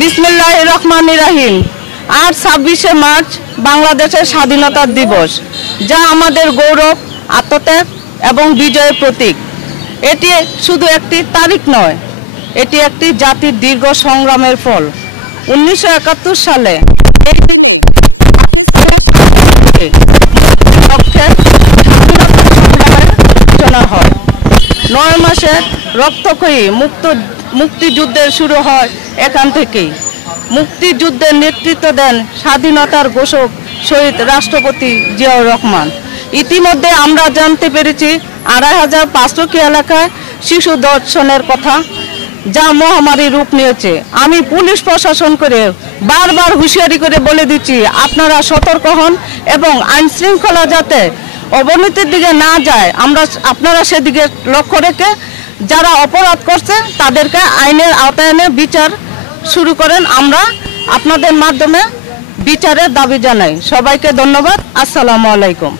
বিসমিল্লাহির রহমানির রহিম। আজ 26শে মার্চ বাংলাদেশের স্বাধীনতা দিবস, যা আমাদের গৌরব, আত্মত্যাগ এবং বিজয়ের প্রতীক। এটি শুধু একটি তারিখ নয়, এটি একটি জাতির দীর্ঘ সংগ্রামের ফল। 1971 সালে সূচনা হয়। 9 মাসের রক্তক্ষয়ী মুক্তিযুদ্ধের শুরু হয় এখান থেকেই। মুক্তিযুদ্ধের নেতৃত্ব দেন স্বাধীনতার ঘোষক শহীদ রাষ্ট্রপতি জিয়াউর রহমান। ইতিমধ্যে আমরা জানতে পেরেছি 2500 এলাকায় শিশু ধর্ষণের কথা, যা মহামারী রূপ নিয়েছে। আমি পুলিশ প্রশাসন করে বারবার হুঁশিয়ারি করে বলে দিচ্ছি, আপনারা সতর্ক হন এবং আইন শৃঙ্খলা যাতে অবনতির দিকে না যায়, আপনারা সেদিকে লক্ষ্য রেখে যারা অপরাধ করছে তাদেরকে আইনের আওতায় এনে বিচার শুরু করেন। আমরা আপনাদের মাধ্যমে বিচারের দাবি জানাই। সবাইকে ধন্যবাদ। আসসালামু আলাইকুম।